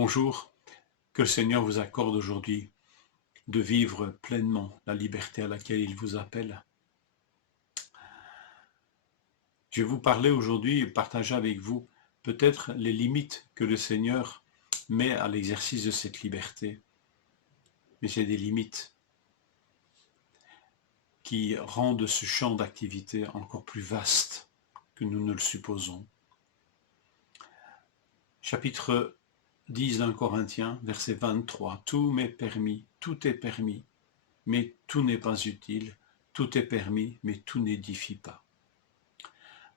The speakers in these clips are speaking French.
Bonjour, que le Seigneur vous accorde aujourd'hui de vivre pleinement la liberté à laquelle il vous appelle. Je vais vous parler aujourd'hui et partager avec vous peut-être les limites que le Seigneur met à l'exercice de cette liberté. Mais c'est des limites qui rendent ce champ d'activité encore plus vaste que nous ne le supposons. Chapitre 10 d'un Corinthiens, verset 23. Tout m'est permis, tout est permis, mais tout n'est pas utile. Tout est permis, mais tout n'édifie pas.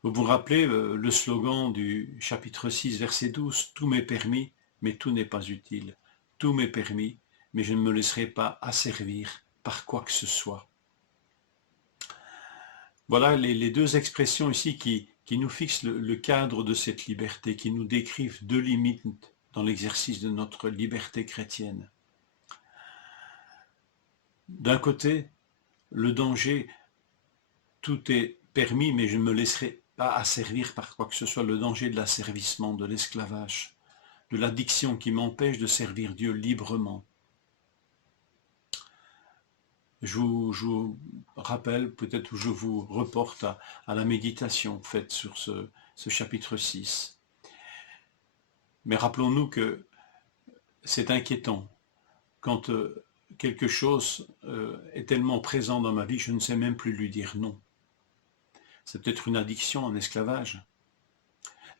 Vous vous rappelez le slogan du chapitre 6, verset 12, « Tout m'est permis, mais tout n'est pas utile. Tout m'est permis, mais je ne me laisserai pas asservir par quoi que ce soit. » Voilà les deux expressions ici qui nous fixent le cadre de cette liberté, qui nous décrivent deux limites dans l'exercice de notre liberté chrétienne. D'un côté, le danger, tout est permis, mais je ne me laisserai pas asservir par quoi que ce soit, le danger de l'asservissement, de l'esclavage, de l'addiction qui m'empêche de servir Dieu librement. Je vous rappelle, peut-être je vous reporte à la méditation faite sur ce chapitre 6. Mais rappelons-nous que c'est inquiétant quand quelque chose est tellement présent dans ma vie, je ne sais même plus lui dire non. C'est peut-être une addiction, un esclavage.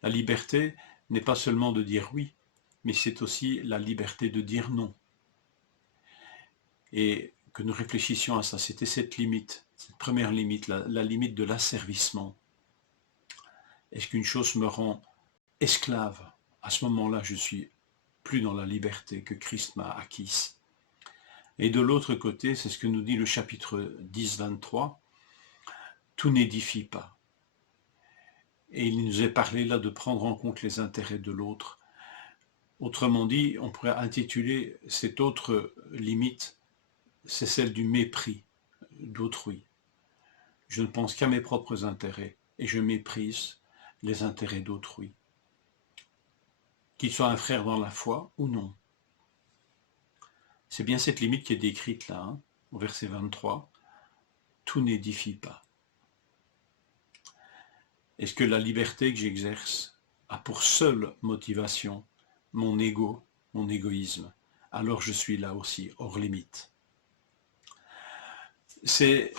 La liberté n'est pas seulement de dire oui, mais c'est aussi la liberté de dire non. Et que nous réfléchissions à ça, c'était cette limite, cette première limite, la limite de l'asservissement. Est-ce qu'une chose me rend esclave? À ce moment-là, je suis plus dans la liberté que Christ m'a acquise. Et de l'autre côté, c'est ce que nous dit le chapitre 10, 23, tout n'édifie pas. Et il nous est parlé là de prendre en compte les intérêts de l'autre. Autrement dit, on pourrait intituler cette autre limite, c'est celle du mépris d'autrui. Je ne pense qu'à mes propres intérêts et je méprise les intérêts d'autrui. Qu'il soit un frère dans la foi ou non. C'est bien cette limite qui est décrite là, au verset 23. Tout n'édifie pas. Est-ce que la liberté que j'exerce a pour seule motivation mon ego, mon égoïsme? Alors je suis là aussi hors limite. C'est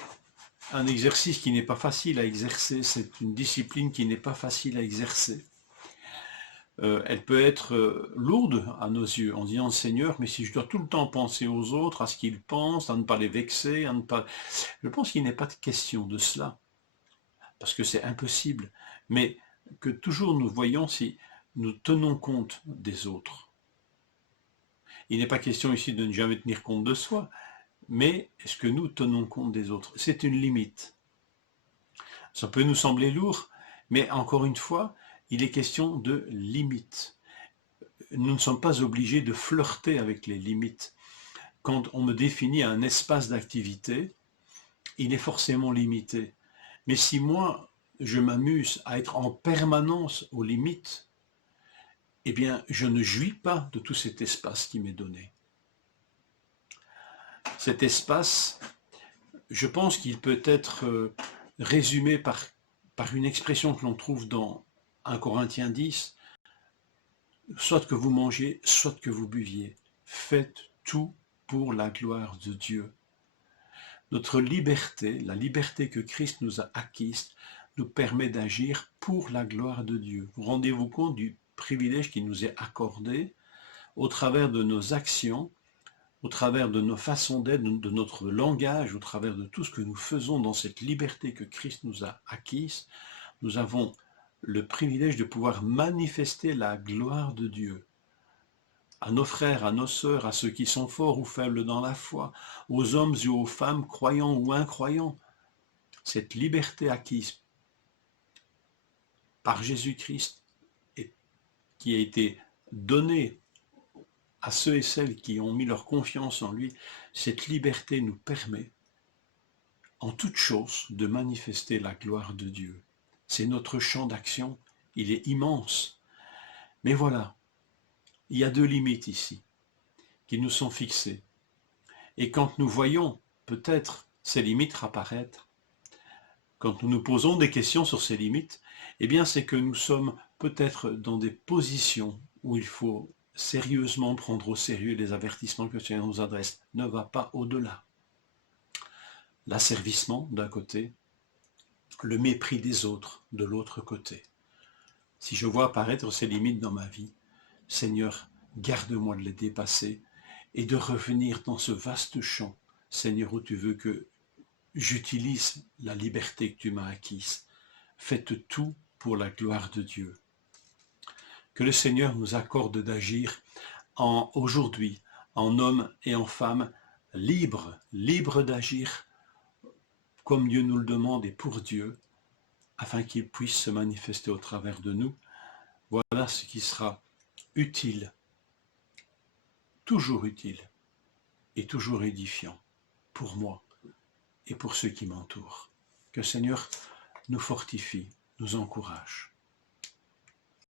un exercice qui n'est pas facile à exercer, c'est une discipline qui n'est pas facile à exercer. Elle peut être lourde à nos yeux, en disant Seigneur, mais si je dois tout le temps penser aux autres, à ce qu'ils pensent, à ne pas les vexer, à ne pas... Je pense qu'il n'est pas de question de cela, parce que c'est impossible, mais que toujours nous voyons si nous tenons compte des autres. Il n'est pas question ici de ne jamais tenir compte de soi, mais est-ce que nous tenons compte des autres? C'est une limite. Ça peut nous sembler lourd, mais encore une fois, il est question de limites. Nous ne sommes pas obligés de flirter avec les limites. Quand on me définit un espace d'activité, il est forcément limité. Mais si moi, je m'amuse à être en permanence aux limites, eh bien, je ne jouis pas de tout cet espace qui m'est donné. Cet espace, je pense qu'il peut être résumé par une expression que l'on trouve dans 1 Corinthiens 10, soit que vous mangiez, soit que vous buviez. Faites tout pour la gloire de Dieu. Notre liberté, la liberté que Christ nous a acquise, nous permet d'agir pour la gloire de Dieu. Vous rendez-vous compte du privilège qui nous est accordé au travers de nos actions, au travers de nos façons d'être, de notre langage, au travers de tout ce que nous faisons dans cette liberté que Christ nous a acquise, nous avons le privilège de pouvoir manifester la gloire de Dieu à nos frères, à nos sœurs, à ceux qui sont forts ou faibles dans la foi, aux hommes et aux femmes, croyants ou incroyants. Cette liberté acquise par Jésus-Christ et qui a été donnée à ceux et celles qui ont mis leur confiance en lui, cette liberté nous permet en toute chose de manifester la gloire de Dieu. C'est notre champ d'action, il est immense. Mais voilà, Il y a deux limites ici, qui nous sont fixées. Et quand nous voyons peut-être ces limites apparaître, quand nous nous posons des questions sur ces limites, eh bien c'est que nous sommes peut-être dans des positions où il faut sérieusement prendre au sérieux les avertissements que le Seigneur nous adresse. Ne va pas au-delà. L'asservissement d'un côté, le mépris des autres de l'autre côté. Si je vois apparaître ces limites dans ma vie, Seigneur, garde-moi de les dépasser et de revenir dans ce vaste champ, Seigneur, où tu veux que j'utilise la liberté que tu m'as acquise. Faites tout pour la gloire de Dieu. Que le Seigneur nous accorde d'agir aujourd'hui en hommes et en femmes libres d'agir comme Dieu nous le demande et pour Dieu, afin qu'il puisse se manifester au travers de nous. Voilà ce qui sera utile, toujours utile et toujours édifiant pour moi et pour ceux qui m'entourent. Que le Seigneur nous fortifie, nous encourage.